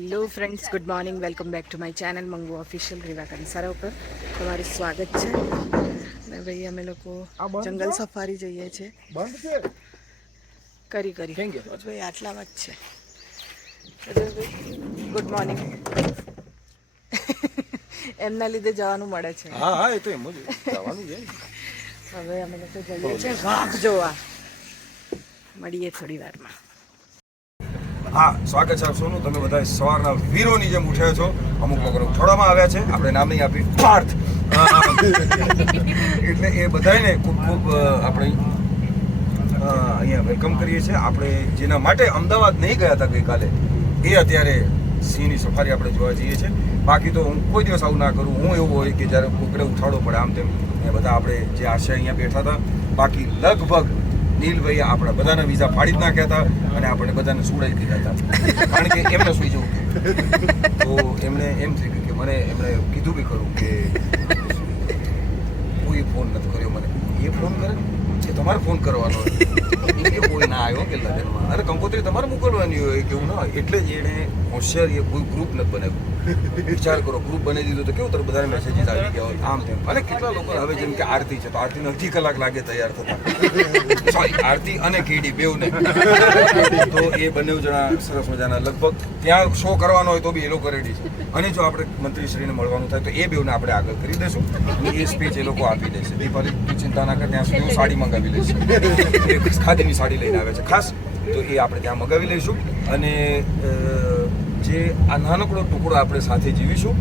Hello friends, good morning. Welcome back to my channel Mangu official Riva Kansara ઉપર તમારું સ્વાગત છે. અને ભાઈ અમે લોકો જંગલ સફારી જઈએ છીએ. કરી ભાઈ આટલામાં જ છે. Good morning. એમના લીધે જવાનું મળે છે. હા એ તો એમ જ જવાનું છે. હવે અમે લોકો જઈએ છીએ વાઘ જોવા. મળીએ થોડી વારમાં. હા, સ્વાગત છે આપ સૌનું. તમે બધા સવારના વીરોની જેમ ઉઠ્યા છો. અમુક લોકોને ઉઠાડવામાં આવ્યા છે, આપણે નામ નહીં આપી પાર્થ. એટલે એ બધાને ખૂબ ખૂબ આપણે અહીંયા વેલકમ કરીએ છીએ. આપણે જેના માટે અમદાવાદ નહીં ગયા હતા ગઈકાલે, એ અત્યારે સિંહની સફારી આપણે જોવા જઈએ છીએ. બાકી તો હું કોઈ દિવસ આવું ના કરું. હું એવું હોય કે જ્યારે કોકડે ઉઠાડવો પડે આમ તેમ, એ બધા આપણે જે આશય અહીંયા બેઠા હતા. બાકી લગભગ નીલભાઈ આપણા બધાના વિઝા ફાડી જ નાખ્યા હતા અને આપણે બધાને સુડાઈ દીધા હતા, કારણ કે એમને સુઈ જવું તો એમણે એમ થયું કે મને એમણે કીધું બી ખરું કે કોઈ ફોન નથી કર્યો મને. એ ફોન કરે કે તમારે ફોન કરવાનો કે કોઈ ના આવ્યો કે લગ્નમાં, અરે કંકોત્રી તમારે મોકલવાની હોય કે એવું ના હોય. એટલે જ એણે હોશિયાર એ કોઈ ગ્રુપ નથી બનાવ્યું. વિચાર કરો, ગ્રુપ બનાવી દીધું તો કેવું તરફ બધાને મેસેજીસ આવી ગયા હોય આમ તેમ. અને કેટલા લોકો હવે જેમ કે આરતી છે તો આરતીને અડધી કલાક લાગે તૈયાર થતા. સોરી, આરતી અને કેડી બેઉને. તો એ બંને જણા સરસ મજાના લગભગ ત્યાં શો કરવાનો હોય તો બી એ લોકો રેડી છે. અને જો આપણે મંત્રીશ્રીને મળવાનું થાય તો એ બેઉને આપણે આગળ કરી દઈશું અને એ સ્પીચ એ લોકો આપી દેશે. દીપાલી ચિંતા ના કર, ત્યાં સુધી હું સાડી મંગાવી લઈશ. એ ખાદીની સાડી લઈને આવે છે ખાસ, તો એ આપણે ત્યાં મંગાવી લઈશું. અને જે આ નાનકડો ટુકડો આપણે સાથે જીવીશું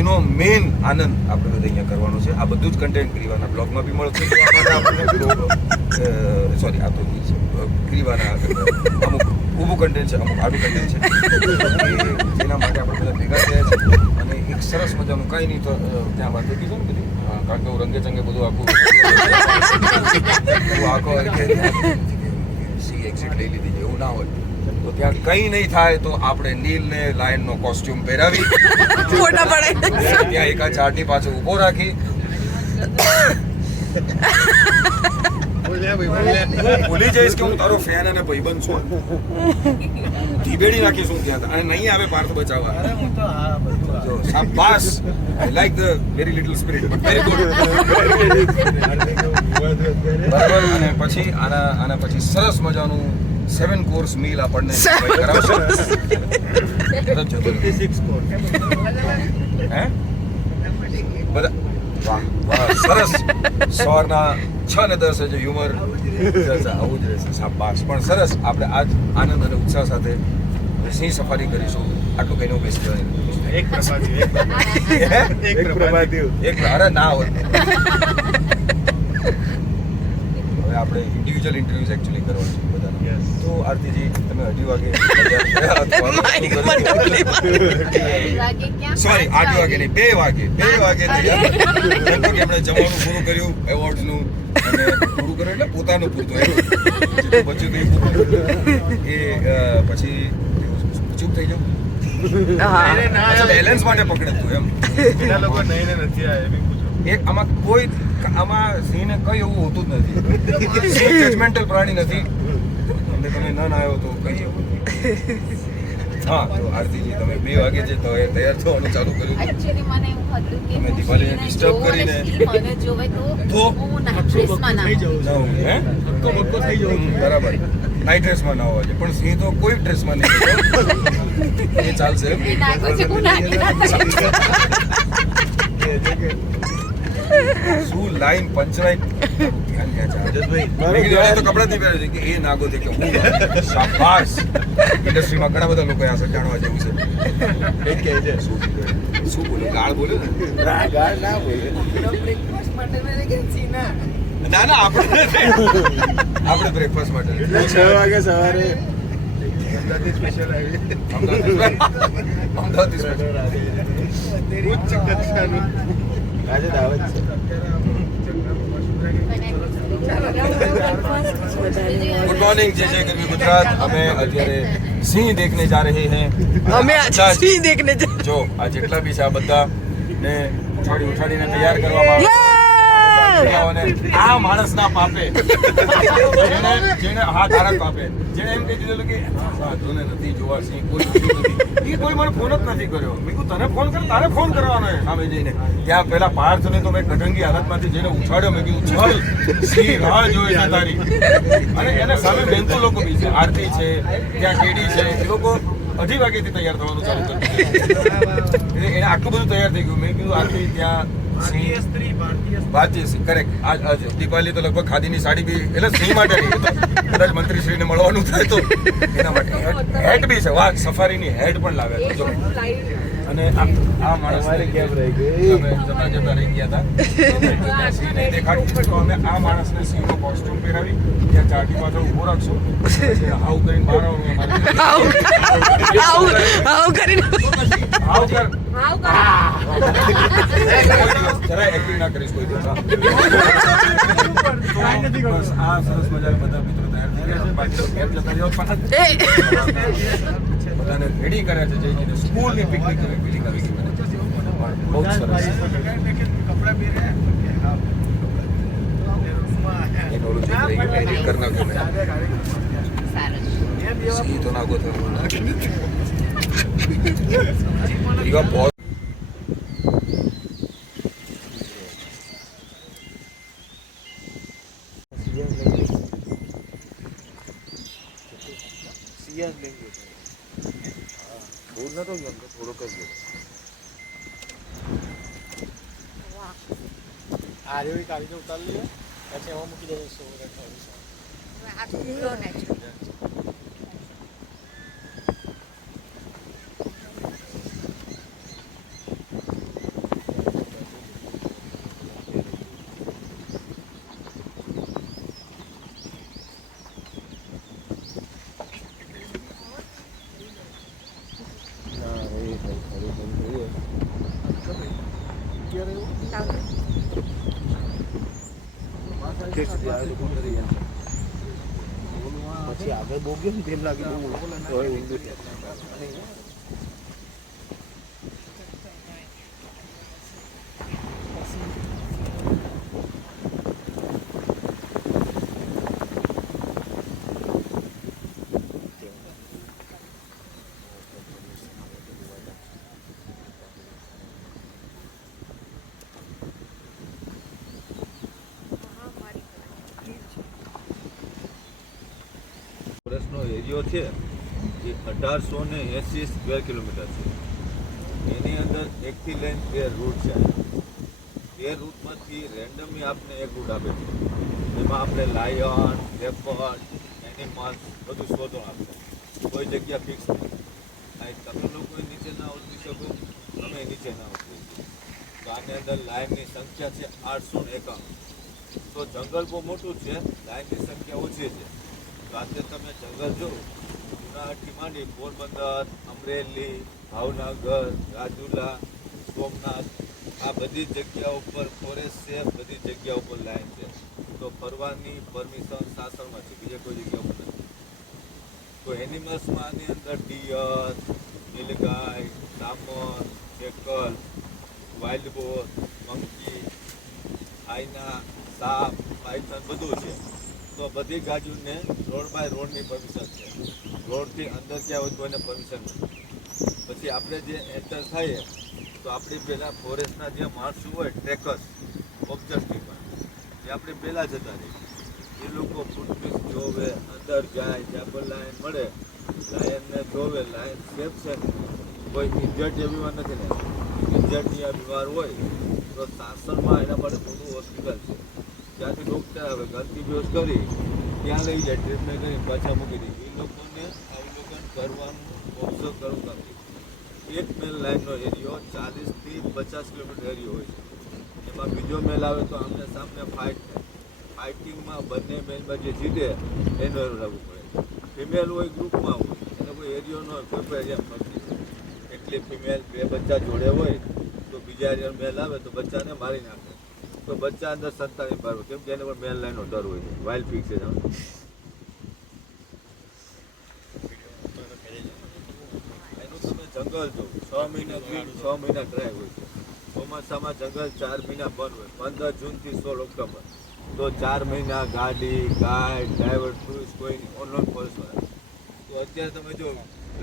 એનો મેઇન આનંદ આપણે બધા અહીંયા કરવાનો છે. આ બધું જ કન્ટેન્ટ ગ્રીવાના બ્લોગમાં બી મળશે. સોરી, આ તો ગ્રીવાના અમુક ઊભું કન્ટેન્ટ છે, અમુક આડું કન્ટેન્ટ છે, જેના માટે આપણે બધા ભેગા થયા છે. અને એક સરસ મજાનું કાંઈ નહીં તો ત્યાં વાત કીધું ને બધી, કારણ કે હું રંગે ચંગે બધું આખું આખો સી એક્ઝિટ લઈ લીધી છે એવું ના હોય તો ત્યાં કંઈ નહીં થાય તો આપણે નીલને લાયનનો કોસ્ટ્યુમ પહેરાવી ફોટા પડાય ત્યાં એકા ઝાડની પાછળ ઊભો રાખી ભૂલી જઈશ કે હું તારો ફેન અને ભાઈબંધ છું. ધીબેડી નાખીશું ત્યાં અને નહીં આવે પાર્થ બચાવવા. શાબાશ, I like the very little spirit but very good. બરાબર. અને પછી આના પછી સરસ મજાનું 7 કોર્સ મીલ આપણને કરાવશે. હે બધા વાહ વાહ, સરસ. સવારના 6 ને 10 જે હ્યુમર આવું જ રહેશે. શાબાશ. પણ સરસ, આપણે આજ આનંદ અને ઉત્સાહ સાથે સિંહ સફારી કરીશું. આટલું કહીને બેસી જવાની અરે ના હોય. હવે આપણે ઇન્ડિવિજ્યુઅલ ઇન્ટરવ્યુઝ એકચ્યુઅલી કરવાનું છે બધાને. તો આરતીજી તમે 8 વાગે સોરી 8 વાગે નહીં 2 વાગે તૈયાર. લગભગ એમણે જમવાનું પૂરું કર્યું, એવોર્ડ્સનું અને પૂરું કર્યું એટલે પોતાનું પૂરતું એનું બચ્યું તો એ પછી ચૂપ થઈ જાઉં. બેલેન્સ માટે પકડે તું એમ. એના લોકો નહીં નથી આવ્યા એક આમાં સિંહને કઈ એવું હોતું જ નથી. સિંહ જજમેન્ટલ પ્રાણી નથી. એટલે તમે ન આવ્યો તો કઈ એવું. હા, તો આરતીજી તમે 2 વાગે જે તૈયાર થવાનું ચાલુ કર્યું એક્ચ્યુઅલી મને એવું હતું કે તમે દિવાળીને ડિસ્ટર્બ કરીને મને જોવે તો હું નાઇટ ડ્રેસમાં ના હોઉં. હે બરાબર, નાઇટ ડ્રેસમાં ના હોવા જોઈએ, પણ સિંહ તો કોઈ ડ્રેસમાં નહીં એ ચાલશે. એ નાગો છે હું નાગી શું લાઈન પંચરાઈ ધ્યાન ક્યાં છે તો કપડા થી પહેરે છે કે એ નાગો છે કે હું. શાબાશ. ઇન્ડસ્ટ્રીમાં ઘણા બધા લોકો આ જાણવા જેવું છે. શું બોલ્યું? ગાળ બોલ્યો ને? ના ના, આપણે બ્રેકફાસ્ટ માટે 6 વાગે સવારે અમદાવાદથી સ્પેશિયલ આવી. અમદાવાદથી સ્પેશિયલ ઉચ્ચ કક્ષાનું આજે દાવત છે. गुड मॉर्निंग, जय जय गरवी गुजरात. हमें અત્યારે સિંહ देखने जा रहे हैं. અમે આજે સિંહ દેખને જો આ જેટલા બી છે આ બધા ને ઉઠાડીને તૈયાર કરવામાં આવે. અને આ માણસના પાપે જેને હા તારા જ પાપે જેને એમ કહી દીધેલું કે સાધુને નથી જોવા સિંહ કોઈ નથી એ કોઈ મને ફોન જ નથી કર્યો. મેં કીધું તને ફોન કર, તારે ફોન કરવાનો સામે જઈને. ત્યાં પેલા પાર્થને તો મેં કઢંગી હાલતમાંથી જેને ઉછાળ્યો મેં કીધું ચાલ સિંહ રાહ જોઈ છે તારી. અને એને સામે બેનતું લોકો બી છે, આરતી છે, ત્યાં કેડી છે, એ લોકો 2:30 વાગ્યાથી તૈયાર થવાનું ચાલુ કર્યું. એને આટલું બધું તૈયાર થઈ ગયું. મેં કીધું આરતી ત્યાં ભારતીય સિંહ કરેક્ટ. આજ દીપાવલી તો લગભગ ખાદીની સાડી બી એટલે સિંહ માટે નહીં, કદાચ મંત્રીશ્રીને મળવાનું થાય તો એના માટે હેટ બી છે. વાહ, સફારીની હેટ પણ લાવ્યા જો. અને આ માણસ જતા જતા રહી ગયા હતા, સિંહ નહીં દેખાડતું તો અમે આ માણસને સિંહનો કોસ્ટ્યુમ પહેરાવી ત્યાં ચાટી પાછળ ઊભો રાખશું, હાવ કરીને બહાર આવું કરીને હાવ કર જરાય એક્ટિંગ ના કરીશ કોઈ દિવસ. બસ આ સરસ મજાના બધા મિત્રો તૈયાર થઈ ગયા છે. બાકી તો ઘેર જતા રહ્યો પણ બધાને રેડી કર્યા છે. જઈને સ્કૂલની પિકનિક પેલી કરી છે. બહુ જ સરસ. એનો ઓલું જે રહી ગયું edit કરી નાખ્યું મેં. સહી તો નાખો થયું રીવા बहुत दूर ना तो थोड़ो कर दो. આ રહ્યો કાઢીને ઉતારી લઈએ પછી એમાં મૂકી દઈએ 100 આ તો પૂરો નેચરલ. પછી આગળ બહુ ગયો ને તેમ લાગે વર્ષનો એરિયો છે એ 1880 સ્ક્વેર કિલોમીટર છે. એની અંદર એકથી લઈને 13 રૂટ છે. 13 રૂટમાંથી રેન્ડમલી આપને એક રૂટ આપે છે. એમાં આપણે લાયન, લેપર્ડ, એનિમલ્સ બધું શોધો આપે. કોઈ જગ્યા ફિક્સ નહીં. તમે લોકો નીચે ના ઉતરી શકો, તમે નીચે ના ઉતરી શકો. તો આની અંદર લાયનની સંખ્યા છે 851. તો જંગલ બહુ મોટું છે, લાયનની સંખ્યા ઓછી છે. રાતે તમે જંગલ જો જુનાગઢથી માંડી પોરબંદર, અમરેલી, ભાવનગર, રાજુલા, સોમનાથ આ બધી જગ્યા ઉપર ફોરેસ્ટ છે, બધી જગ્યા ઉપર લાઈન છે. તો ફરવાની પરમિશન સાસણમાં છે, બીજે કોઈ જગ્યા ઉપર નથી. તો એનિમલ્સમાં આની અંદર ડિયર, નીલગાય, ડામર, ચેકલ, વાઇલ્ડ બોર, મંકી, હાઈના, સાપ, પાયથન બધું છે. તો બધી ગાડીઓને રોડ બાય રોડની પરમિશન છે. રોડથી અંદર ક્યાં હોય તો એને પરમિશન નથી. પછી આપણે જે એન્ટર થઈએ તો આપણી પહેલાં ફોરેસ્ટના જે માણસો હોય ટ્રેકર્સ ઓબ્જેક્ટિવમાં એ આપણે પહેલાં જતા રહીએ. એ લોકો ફૂટપ્રિન્ટ જોવે, અંદર જાય, જ્યાં પણ લાયન મળે લાયનને જોવે, લાયન સેફ છે ને કોઈ ઇન્જર્ડ એવીમાં નથી ને. ઇન્જર્ડની આ બીમાર હોય તો સાસણમાં એના માટે મોટું હોસ્પિટલ છે. ત્યાંથી ડૉક્ટર આવે, ગંદકી બેહોશ કરી ત્યાં લઈ જાય, ટ્રીટમેન્ટ કરી પાછા મૂકી દે. એ લોકોને અવલોકન કરવાનું ઓબ્ઝર્વ કરવું નથી. એક મેલ લાઇનનો એરિયો 40થી 50 કિલોમીટર એરિયો હોય છે. એમાં બીજો મેલ આવે તો આમને સામને ફાઇટ થાય. ફાઇટિંગમાં બંને મેલમાં જે જીતે એનો એરો લાવવું પડે. ફિમેલ હોય ગ્રુપમાં હોય, એને કોઈ એરિયો ન હોય, કોઈ પણ એરિયામાં નથી. એટલી ફિમેલ 2 બચ્ચા જોડે હોય તો બીજા એરિયા મેલ આવે તો બચ્ચાને મારી નાખે. તો બચ્ચા અંદર સંતાની પાડવે, કેમ કે એને પણ મેલ લાઈનનો ડર હોય છે. વાઇલ્ડ પીક છે એનું તમે જંગલ જો 6 મહિના 6 મહિના ડ્રાઈવ હોય છે. ચોમાસામાં જંગલ 4 મહિના બંધ હોય, 15 જૂનથી 16 ઓક્ટોબર. તો 4 મહિના ગાડી, ગાઈડ, ડ્રાઈવર, ટુરિસ્ટ કોઈ ઓનલાઈન ફોરેસ્ટ વાળા. તો અત્યારે તમે જો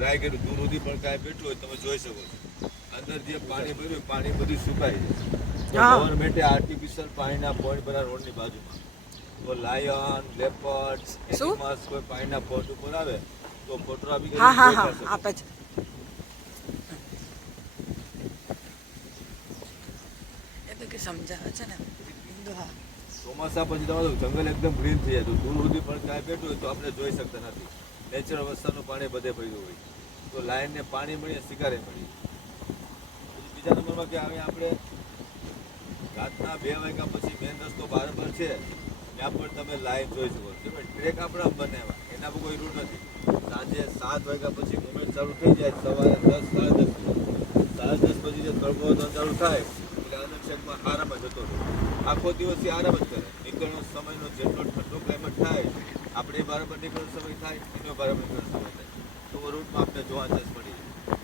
રાયગઢ દૂર સુધી પણ કાંઈ બેઠું હોય તમે જોઈ શકો છો. અંદર જે પાણી ભર્યું પાણી બધું સુકાઈ જાય. તો ગવર્મેન્ટે આર્ટિફિશિયલ પાણીના પોઈન્ટ બનાવ્યા રોડની બાજુમાં. તો લાયન, લેપર્ડ, એનિમલ્સ કોઈ પાણીના પોઈન્ટ ઉપર આવે તો ફોટો આપી હા હા હા આપે છે. એ તો કે સમજાવે છે ને. હા ચોમાસા પછી તમારું જંગલ એકદમ ગ્રીન થઈ જાય. તો દૂર સુધી પણ કાંઈ બેઠું હોય તો આપણે જોઈ શકતા નથી. નેચરલ અવસ્થાનું પાણી બધે પડ્યું હોય. તો લાયનને પાણી મળીએ, શિકારે મળીએ. બીજા નંબરમાં કે હવે આપણે રાતના 2 વાગ્યા પછી મેન રસ્તો બરાબર છે ત્યાં પણ તમે લાઈન જોઈ શકો છો. ટ્રેક આપણે બનાવ્યા એના પર કોઈ રૂટ નથી. સાંજે 7 વાગ્યા પછી મુવમેન્ટ ચાલુ થઈ જાય. સવારે 10, 10:30 પછી જે તડકો ચાલુ થાય એટલે અલગ સાઈડમાં આરામ જ જતો રહે. આખો દિવસથી આરામ જ કરે. નીકળવાનો સમયનો જેટલો ઠંડો ક્લાઇમેટ થાય આપણે બરાબર નીકળવાનો સમય થાય એનો બરાબર નીકળવાનો સમય થાય. તો રૂટમાં આપણે જોવા ચાન્સ મળી જાય.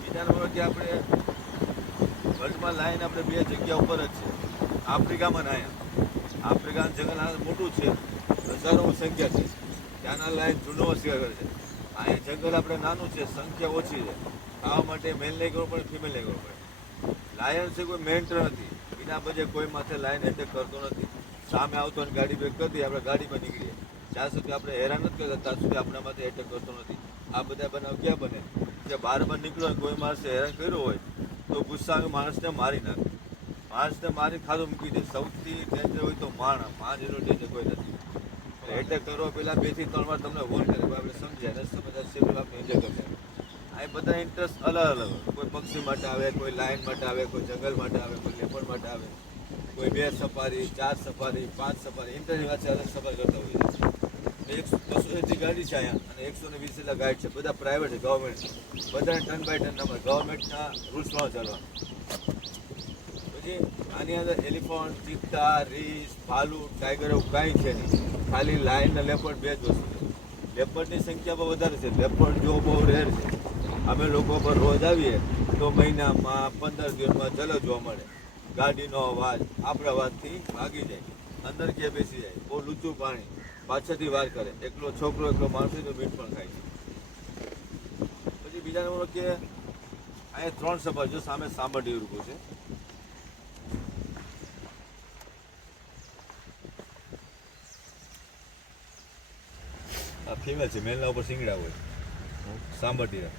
બીજા નંબર કે આપણે વર્લ્ડમાં લાઈન આપણે 2 જગ્યા ઉપર જ છે. આફ્રિકામાં નાયા. આફ્રિકાનું જંગલ મોટું છે, હજારોની સંખ્યા છે. ત્યાંના લાઈન જૂનો શિકાર કરે છે. અહીંયા જંગલ આપણે નાનું છે, સંખ્યા ઓછી છે. આવા માટે મેલ નહીં કરવું પડે, ફિમેલ નહીં કરવું પડે. લાયન છે કોઈ મેન્ટર નથી. એના બજે કોઈ માથે લાઈન એટેક કરતો નથી. સામે આવતો અને ગાડી બ્રેક કરી દઈએ, આપણે ગાડીમાં નીકળીએ. જ્યાં સુધી આપણે હેરાન નથી કરતા ત્યાં સુધી આપણા માથે એટેક કરતો નથી. આ બધા બનાવ ક્યાં બને કે બહાર નીકળો કોઈ માણસે હેરાન કર્યો હોય તો ગુસ્સા માણસને મારી નાખે. માણસને મારી ખાધું મૂકી દે. સૌથી ડેન્જર હોય તો માણસ એનો ડેન્જર કોઈ નથી. એટેક કરો પહેલાં 2 થી 3 વાર તમને વોર્ન કરે, આપણે સમજાય ને સમજાય સેફ આપણે એન્જોય કરશે. આ બધા ઇન્ટરેસ્ટ અલગ અલગ હોય. કોઈ પક્ષી માટે આવે, કોઈ લાયન માટે આવે, કોઈ જંગલ માટે આવે, કોઈ લેપર્ડ માટે આવે, કોઈ 2 સફારી, 4 સફારી, 5 સફારી ઇન્ટરેસ્ટ વાત અલગ સફારી કરતા હોય છે. 280 ગાડી છે અહીંયા અને 120 જેટલા ગાઈડ છે. બધા પ્રાઇવેટ છે, ગવર્મેન્ટ. બધાને ટન બાય ટન નંબર ગવર્મેન્ટના રૂલ્સ પ્રમાણે ચાલવા. પછી આની અંદર એલિફન્ટ, ચિત્તા, રીંછ, ભાલુ, ટાઈગર એવું કાંઈ છે નહીં. ખાલી લાયન અને લેપર્ડ 2 જ વસ્તુ છે. લેપર્ડની સંખ્યા પણ વધારે છે. લેપર્ડ જો બહુ રેર છે. અમે લોકો પર રોજ આવીએ તો મહિનામાં 15 દિવસમાં ઝલક જોવા મળે. ગાડીનો અવાજ આપણા અવાજથી ભાગી જાય. અંદર ક્યાં બેસી જાય. બહુ લૂચું પાણી, પાછળથી વાર કરે. એકલો છોકરો એકલો માણસ તો મીટ પણ ખાય છે. પછી બીજા નંબર કે અહીંયા 3 સફારી જો સામે સાંભળી રૂપો છે. આ ફિમેલ છે, મેલના ઉપર શિંગડા હોય. સાંભળી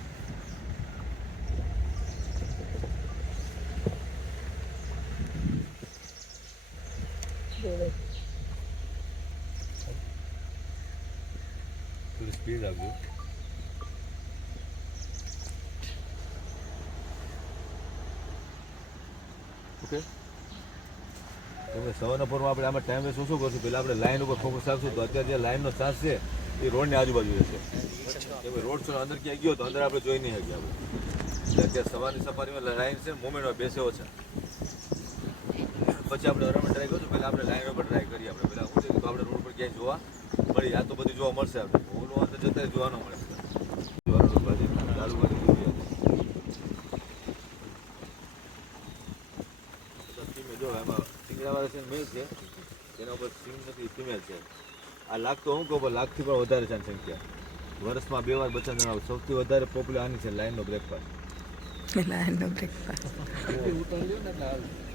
થોડી સ્પીડ રાખજો. ઓકે તમે સવારના પોરમાં આપણે આમાં ટાઈમ વેસ્ટ શું કરશું? પહેલાં આપણે લાઈન ઉપર ફોકસ રાખશું. તો અત્યારે જે લાઈનનો ચાન્સ છે એ રોડની આજુબાજુ રહેશે. રોડ છો અંદર ક્યાંય ગયો તો અંદર આપણે જોઈ નહીં શકીએ. આપણે અત્યારે સવારની સફારીમાં લાઈન છે, મોમેન્ટમાં બેસે ઓછા. પછી આપણે અરાઉન્ડ ટ્રાય કરશું. પહેલાં આપણે લાઈન ઉપર ટ્રાય કરીએ. આપણે પહેલાં શું છે તો આપણે રોડ પર ક્યાંય જોવા મળી. આ તો બધું જોવા મળશે. આપણે ઓલું અંદર જતા જોવા ન મળે. ચાલુ કરી જો એમાં સિંગડાવાળા છે મેલ છે, તેના ઉપર સિંગ નથી, ફિમેલ છે. આ લાખ તો હું કહું પણ લાખથી પણ વધારે છે સંખ્યા. વર્ષમાં 2 વાર બચ્ચા જણાવે. સૌથી વધારે પોપ્યુલર આની છે લાઈનનો બ્રેકફાસ્ટ. લાયનનો બ્રેકફાસ્ટ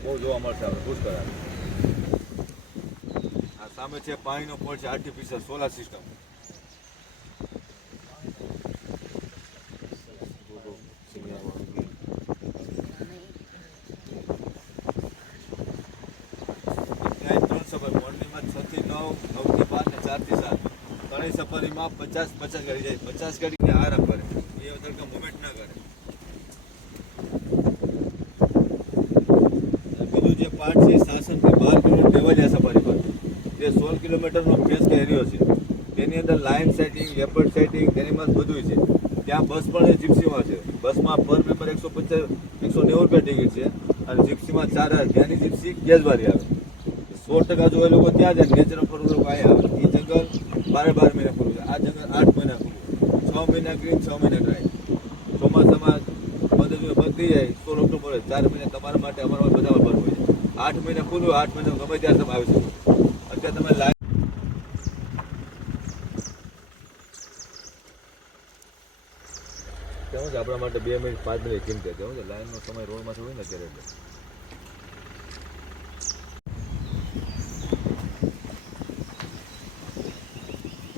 બહુ જોવા મળશે. આપણે ખુશ કરાવે. આ સામે છે પાણીનો પોઈન્ટ છે, આર્ટિફિશિયલ સોલાર સિસ્ટમ. મોર્નિંગમાં 6 થી 9, 9 થી 12 ને 4 થી 7 ત્રણેય સફારીમાં 50 ગાડી જાય. 50 ગાડીને આરામ કરે. એ તડકા મુવમેન્ટ ના કરે. બીજું જે પાર્ટ છે શાસનથી 12 કિલોમીટર દેવાલિયા સફારી પર જે 16 કિલોમીટરનો ફેસ એરિયો છે. તેની અંદર lion sighting, leopard sighting, animals બધું છે. ત્યાં બસ પણ જીપ્સીમાં છે. બસમાં પર મેમ્બર 190 રૂપિયા ટિકિટ છે અને જીપ્સીમાં 4000. ત્યાંની જીપ્સી ગેસવાળી આવે. 100% જો એ લોકો ત્યાં જાય નેચરલ ફરવું લોકો અહીંયા આવે. એ જંગલ 12 મહિના ફરવું છે. આ જંગલ 8 મહિના ફરવું. 6 મહિના ગ્રીન, 6 મહિના ડ્રાય. ચોમાસામાં બંધ થઈ જાય 16 ઓક્ટોબર 4 મહિના તમારા માટે અમારા બધા બંધ હોય છે. 8 મહિના ખુલ્લું, 8 મહિના ગમે ત્યારે તમે આવી શકો. અત્યારે તમે લાઈન કેવું છે આપણા માટે 2 મિનિટ 5 મિનિટ કિંમત કેવું છે લાઈનનો સમય રોડમાંથી હોય ને અત્યારે એટલે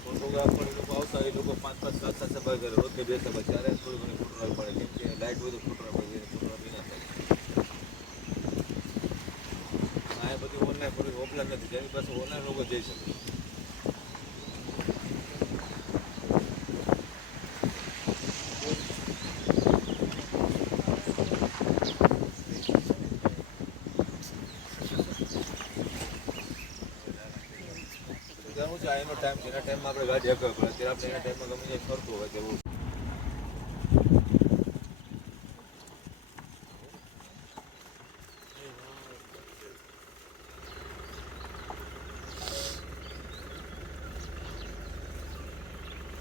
ફોટોગ્રાફ પણ એ લોકો આવતા એ લોકો 5-5, 7-7 સભા કરે રોજ કે 2 સભા ત્યારે થોડી ઘણી ફોટોગ્રાફ પડે કેમ કે લાઈટ હોય તો ફોટોગ્રાફ પડે ફોટોગ્રાફ ના થાય આ બધી ઓનલાઈન ફોટો ઓફલાઈન નથી જેની પાસે ઓનલાઈન લોકો જઈ શકે શું છે એનો ટાઈમ જેના ટાઈમમાં આપણે ગાડી હકવા પડે ત્યારે આપણે એના ટાઈમમાં ગમે ત્યાં ફરતું હોય તેવું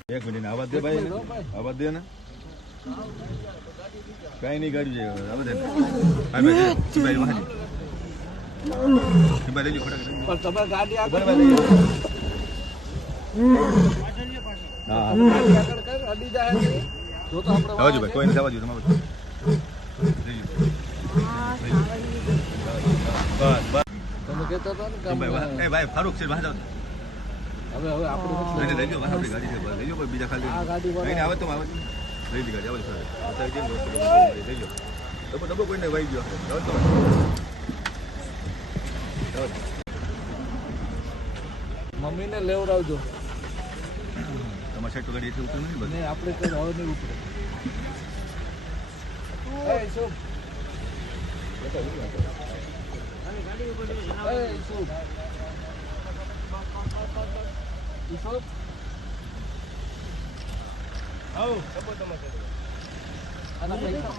એક મિનિટ આવાજ દે ભાઈ આવાજ દે ને કઈ નહીં ગાડી જાય આવાજ દે ભાઈ વાહન ભાઈ લઈ ફટાક પણ તમે ગાડી આગળ હા આગળ કર અડી જાય જો તો આપણે આવજો ભાઈ કોઈ નથી આવજો તમારે બસ બસ તમે કહેતા હતા ને કે ભાઈ એ ભાઈ ફારૂક છે વાહ જાવ હવે આપણે લઈ લો આપણી ગાડી છે લઈ લો કોઈ બીજા ખાલી આ ગાડી વાળા નહીં આવે તો આવે લઈ લી ગાડી આવે સર બતાવી દે લઈ લો ડબ્બો કોઈને વાઈ ગયો આવો તો મમ્મીને લેવડાવજો તમારે સાઈડ તો ગાડી છે ઉતર નહીં ને આપણે કઈ હવે નહીં ઉતરે એ શુભ એ શુભ શુભ આવો ડબ્બો તમારે આના પૈસા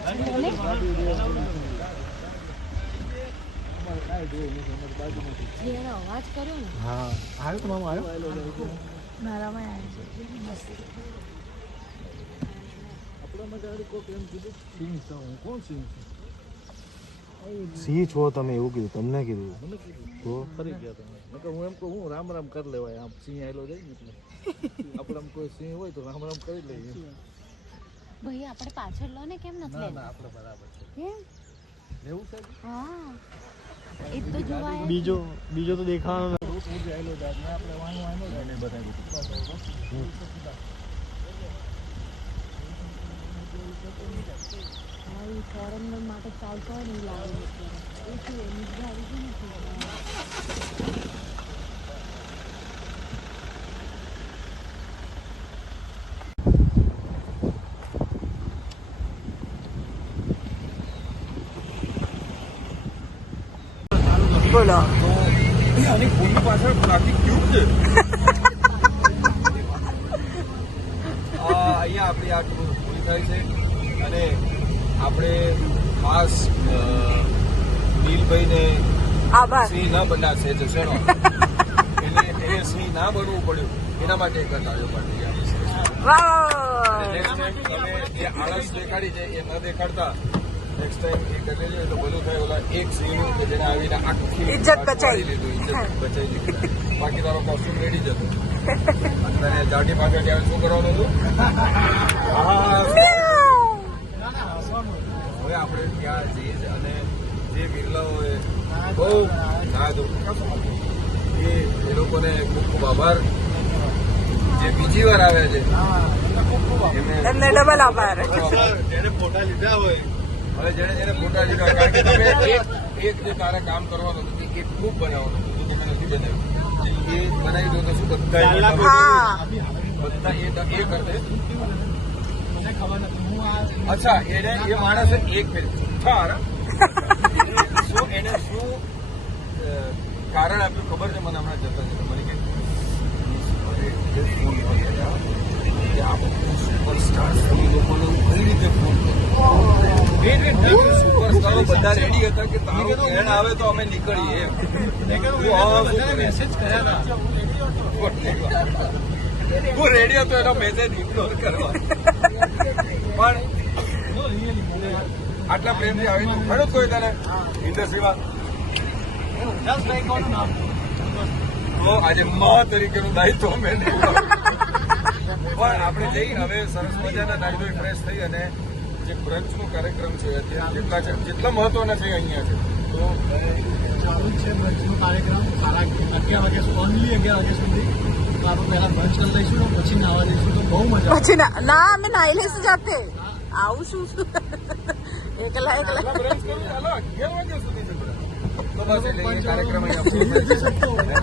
અવાજ કર્યો ને હા આવ્યો તો મામા આવ્યો મારામાં આવે છે આપણા માટે કોક એમ કીધું સિંહ છો હું કોણ સિંહ છું સિંહ છો તમે એવું કીધું તમને કીધું મને કીધું તો ફરી ગયા તમે નકર હું એમ કહું હું રામ રામ કરી લેવાય આમ સિંહ આવેલો જાય ને એટલે આપણામાં કોઈ સિંહ હોય તો રામ રામ કરી લઈએ ભાઈ આપણે પાછળ લો ને કેમ નથી ના લેવું ના આપણે બરાબર છે કેમ એવું છે હા એ તો જોવાય બીજો તો દેખાવાનો રૂટ હું જે આવેલો જાય ને આપણે વાનું આવેલો જાય ને ભાઈ ફોરેનર માટે ચાલતો હોય ને એ લાવે એ શું એની જ ગાડી છે નથી બોલો આની ફોનની પાછળ ટ્રાફિક ક્યુબ છે અહીંયા આપણી આ ટૂર પૂરી થાય છે અને આપણે ખાસ નીલભાઈને આભાર સિંહ ન બનાવશે જશેનો એટલે એ સિંહ ના બનવું પડ્યું એના માટે એક તાળીઓ પાડી વાહ નેક્સ્ટ ટાઈમ તમે જે આળસ દેખાડી છે એ ન દેખાડતા નેક્સ્ટ ટાઈમ એ કરી લેજો એટલે બધું થાય ઓલા એક સિંહનું કે જેને આવીને આખી ઇજ્જત બચાવી. લીધું ઇજ્જત બચાવી લીધું બાકી તારો કોસ્ટ્યુમ રેડી જતો અને જાડી પાછળ ત્યાં શું કરવાનું હતું હવે આપણે ત્યાં જઈએ છીએ અને જે બિરલાઓએ બહુ એ લોકોને ખૂબ ખૂબ આભાર જે બીજી વાર આવ્યા છે એમને ડબલ આભાર જેને ફોટા લીધા હોય હવે જેને ફોટા લીધા કારણ કે તમે એક જે તારે કામ કરવાનું હતું એ ખૂબ બનાવવાનું હતું તમે નથી બનાવ્યું એ બનાવી દો તો શું બધા હા એ કરતે અચ્છા એને એ માણસે એક શું એને શું કારણ આપ્યું ખબર છે મને હમણાં જતા છે મને કે સુપરસ્ટાર લોકોને કઈ રીતે ફોન સુપરસ્ટારો બધા રેડી હતા કે તારો ટ્રેન આવે તો અમે નીકળીએ મેસેજ કર્યા હું રેડિયો તો એનો મેસેજ ઇગ્નોર કરવા પણ આટલા પ્રેમથી આવી તું ખરો કોઈ તારે ઇન્ડસ્ટ્રીમાં તો આજે મા તરીકેનું દાયિત્વ મેં નિભાવ્યું. પણ આપણે જઈ હવે સરસ મજાના નાઈ ફ્રેશ થઈ અને જે બ્રંચનો કાર્યક્રમ છે અત્યારે જેટલા મહત્વના છે અહીંયા છે તો ચાલુ જ છે બ્રંચનો કાર્યક્રમ 11:30 વાગ્યા સુધી ઓનલી 11 વાગ્યા સુધી તો આપણે પહેલા બ્રંચ કરી લઈશું ને પછી નાવા જઈશું તો બહુ મજા પછી ના અમે નાઈ લઈશું જાતે આવું શું એકલા બ્રંચ કરું હાલો 11 વાગ્યા સુધી છે બધા. તો બસ એટલે એ કાર્યક્રમ અહીંયા પૂરો થાય છે.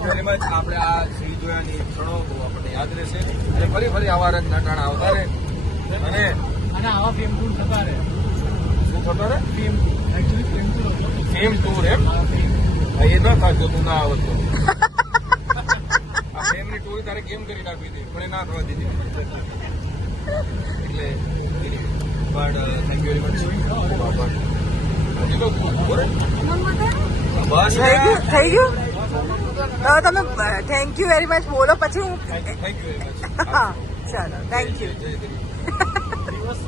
Very much આપણે આ સીડી જોયાની ક્ષણો આપણને યાદ રહેશે અને ફરી આવા રંગના ટાણા આવતા રહે અને અને આવા ફેમ ટૂર થતા રહે શું થતો રહે fame actually fame tour fame tour એમ એ ન થાય જો તું ના આવત તો આ ફેમની ટૂર તારે કેમ કરી નાખવી હતી પણ એ ના થવા દીધી એટલે પણ થેન્ક યુ વેરી મચ બસ થઈ ગયું તો તમે થેન્ક યુ વેરી મચ બોલો પછી હું થેન્ક યુ વેરી મચ હા ચાલો થેન્ક યુ જય દિલ્હી દિવસ